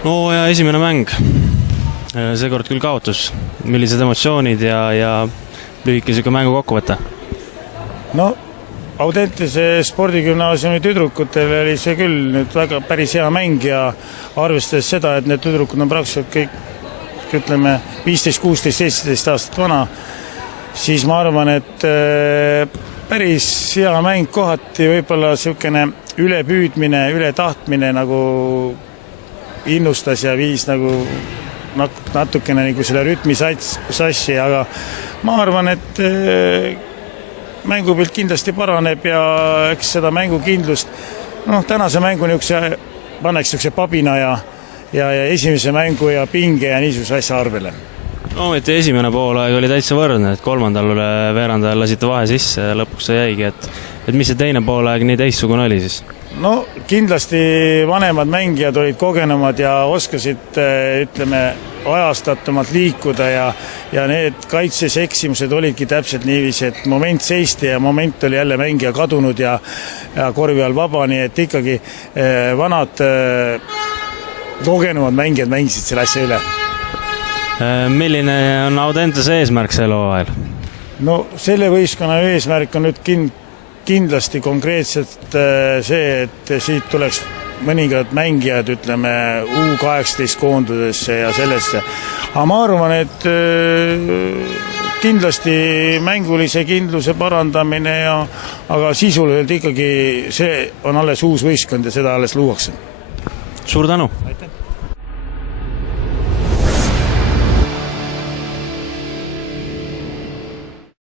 No ja esimene mäng, seekord küll kaotus. Millised emotsioonid ja lühike siuke mängu kokkuvõte? No, Audentese spordigümnaasiumi tüdrukutel oli see küll nüüd väga päris hea mäng ja arvestades seda, et need tüdrukud on praktiliselt kõik, ütleme, 15, 16, 17 aastat vana, siis ma arvan, et päris hea mäng kohati, võib-olla niisugune ülepüüdmine, ületahtmine nagu innustas ja viis nagu natukene nagu selle rütmi sassi, aga ma arvan, et mängupilt kindlasti paraneb ja eks seda mängukindlust, tänase mängu panneks niisuguse pabina ja esimese mängu ja pinge ja niisuguse asja arvele. No, et esimene poolaeg oli täitsa võrdne, et kolmandal veerandajal lasite vahe sisse ja lõpuks see jäigi, et mis see teine poolaeg nii teistsugune oli siis? No kindlasti vanemad mängijad olid kogenumad ja oskasid, ütleme, ajastatumalt liikuda ja need kaitses eksimused olidki täpselt niiviisi, et moment seisti ja moment oli jälle mängija kadunud ja korvi all vaba, nii et ikkagi vanad kogenumad mängijad mängisid selle asja üle. Milline on Audentese eesmärk selle hooajal? No selle võistkonna eesmärk on nüüd kindlasti konkreetselt see, et siit tuleks mõningad mängijad, ütleme, U18 koondusesse ja sellesse. Aga ma arvan, et kindlasti mängulise kindluse parandamine, aga sisuliselt ikkagi see on alles uus võistkond ja seda alles luuakse. Suur tänu! Aitäh!